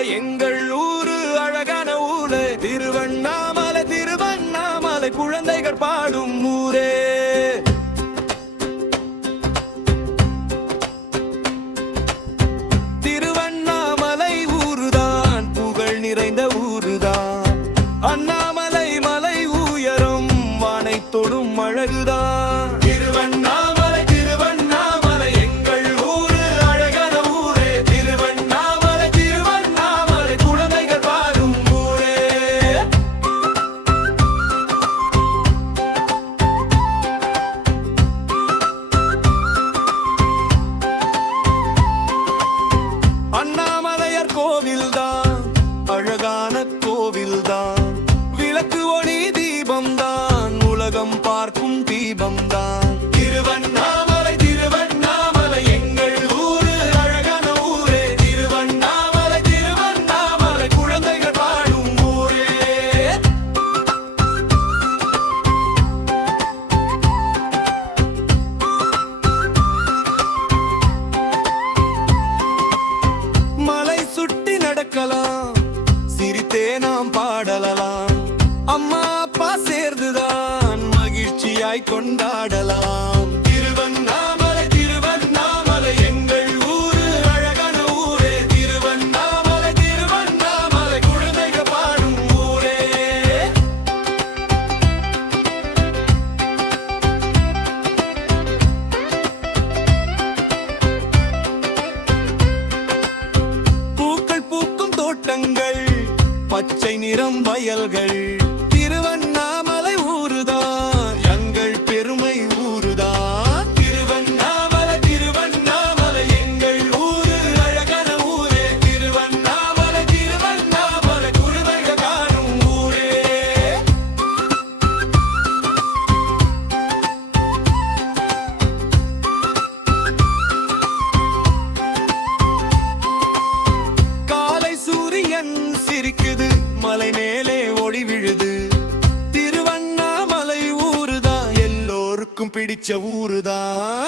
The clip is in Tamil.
திருவண்ணாமலை எங்கள் ஊரு அழகான ஊரு. திருவண்ணாமலை திருவண்ணாமலை குழந்தைகள் பாடும் ஊரே. திருவண்ணாமலை ஊருதான் புகழ் நிறைந்த ஊருதான். அண்ணாமலை மலை உயரம் வானை தொடும் அழகுதான். திருவண்ணாமலை திருவண்ணாமலை எங்கள் ஊரு அழகான ஊரே. திருவண்ணாமலை திருவண்ணாமலை குழந்தைகள் பாடும் ஊரே. அண்ணாமலையார் கோவில்தான் அழகான கோவில்தான். விளக்கு ஒளி தீபம்தான் உலகம் பார்க்கும் தீபம்தான். திருவண்ணாமலை திருவண்ணாமலை எங்கள் ஊரு அழகான ஊரே. திருவண்ணாமலை திருவண்ணாமலை குழந்தைகள் பாடும் ஊரே. மலை சுட்டி நடக்கலாம், சிரித்தே நாம் பாடலாம். அம்மா அப்பா சேர்ந்துதான் மகிழ்ச்சியாய் கொண்டாடலாம். திருவண்ணாமலை திருவண்ணாமலை எங்கள் ஊரு அழகான ஊரே. திருவண்ணாமலை திருவண்ணாமலை குழந்தைகள் பாடும் ஊரே. பூக்கள் பூக்கும் தோட்டங்கள், பச்சை நிறம் வயல்கள். திருவண்ணாமலை ஊருதான் எங்கள் பெருமை ஊருதான். திருவண்ணாமலை திருவண்ணாமலை எங்கள் ஊரு அழகான ஊரே. திருவண்ணாமலை திருவண்ணாமலை குழந்தைகள் காணும் ஊரே. காலை சூரியன் சிரிக்குது, மலை மேலே ஒளி விழுது. திருவண்ணாமலை ஊருதான் எல்லோருக்கும் பிடிச்ச ஊருதான்.